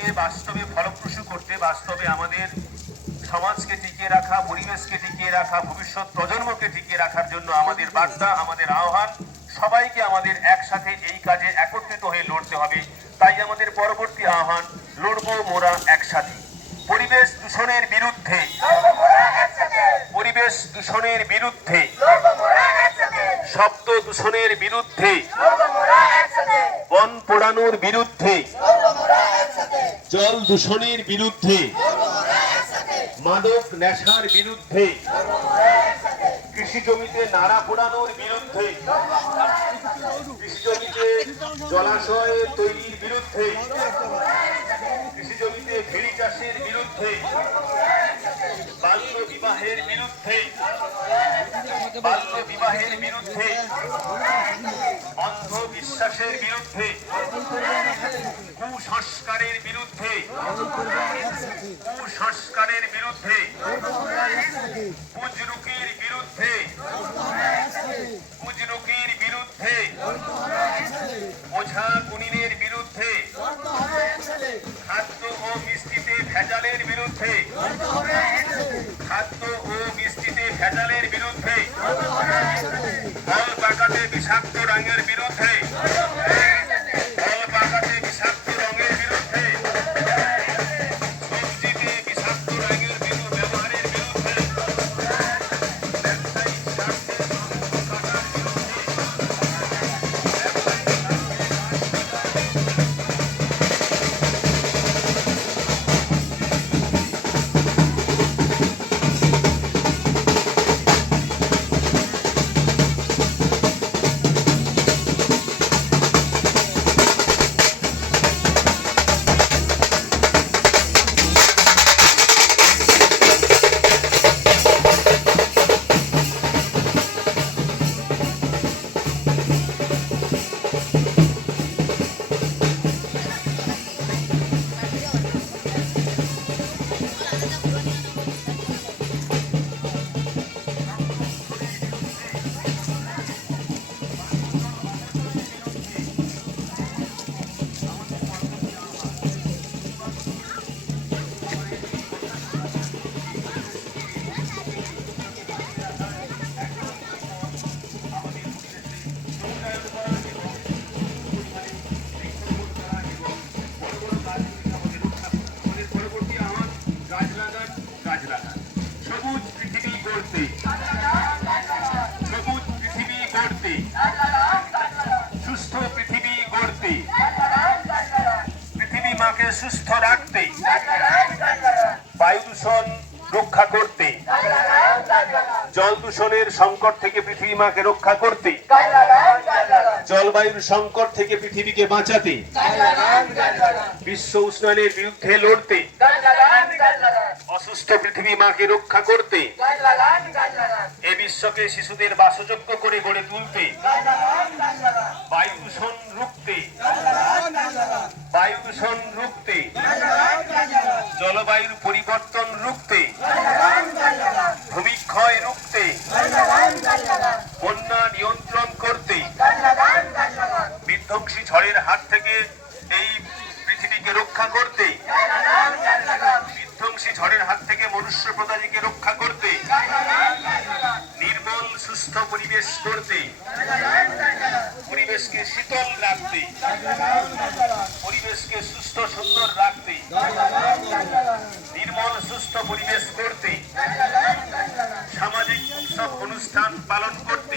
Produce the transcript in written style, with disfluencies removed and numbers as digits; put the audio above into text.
সমাজকে বাস্তবে ফলপ্রসূ করতে, বাস্তবে আমাদের সমাজকে টিকিয়ে রাখা, পরিবেশকে টিকিয়ে রাখা, ভবিষ্যৎ প্রজন্মকে টিকিয়ে রাখার জন্য আমাদের বার্তা, আমাদের আহ্বান, সবাইকে আমাদের একসাথে এই কাজে একত্রিত হয়ে লড়তে হবে। তাই আমাদের পরবর্তী আহ্বান, লড়বো মোরা একসাথে পরিবেশ দূষণের বিরুদ্ধে, পরিবেশ দূষণের বিরুদ্ধে, শব্দ দূষণের বিরুদ্ধে, বন পোড়ানোর বিরুদ্ধে, জল দূষণের বিরুদ্ধে, মাদক নেশার বিরুদ্ধে, কৃষি জমিতে নাড়া পোড়ানোর বিরুদ্ধে, কৃষি জমিতে জলাশয় তৈরির বিরুদ্ধে, কৃষি জমিতে ভেড়ি চাষের বিরুদ্ধে, বাল্য বিবাহের বিরুদ্ধে, বাল্য বিবাহের বিরুদ্ধে, অন্ধবিশ্বাসের বিরুদ্ধে, কুসংস্কারের বিরুদ্ধে, কুসংস্কারের বিরুদ্ধে, কুজরুকির বিরুদ্ধে, কুজরুকির বিরুদ্ধে, ওঝা গুনিনের বিরুদ্ধে, খাদ্য ও মিষ্টিতে ভেজালের বিরুদ্ধে, খাদ্য ও মিষ্টিতে ভেজালের বিরুদ্ধে, ফল পাকাতে বিষাক্ত রঙের বিরুদ্ধে, ফল পাকাতে বিষাক্ত রঙের বিরুদ্ধে, সবজিতে বিষাক্ত রঙের ব্যবহারের বিরুদ্ধে, ব্যবসায়িক স্বার্থে কাটার সুস্থ পৃথিবী গড়তে, পৃথিবী মাকে সুস্থ রাখতে, বায়ু দূষণ রক্ষা করতে, জল দূষণের সংকট থেকে পৃথিবী মাকে রক্ষা করতে, জলবায়ুর সংকট থেকে পৃথিবীকে বাঁচাতে, বিশ্ব উষ্ণায়নের বিরুদ্ধে লড়তে, অসুস্থ পৃথিবী মাকে রক্ষা করতে, এ বিশ্বকে শিশুদের বাসযোগ্য করে গড়ে তুলতে, বায়ু দূষণ রুখতে, বায়ু দূষণ রুখতে, জলবায়ুর পরিবর্তন রুখতে, ভূমিক্ষয় রুখতে, বন্যা নিয়ন্ত্রণ করতে, বিধ্বংসী ঝড়ের হাত থেকে এই পৃথিবীকে রক্ষা করতে, বিধ্বংসী ঝড়ের হাত থেকে মনুষ্য প্রজাতিকে রক্ষা করতে, নির্মল সুস্থ পরিবেশ করতে, পরিবেশকে শীতল রাখতে, পরিবেশকে সুস্থ সুন্দর রাখতে, নির্মল সুস্থ পরিবেশ করতে, সামাজিক উৎসব অনুষ্ঠান পালন করতে,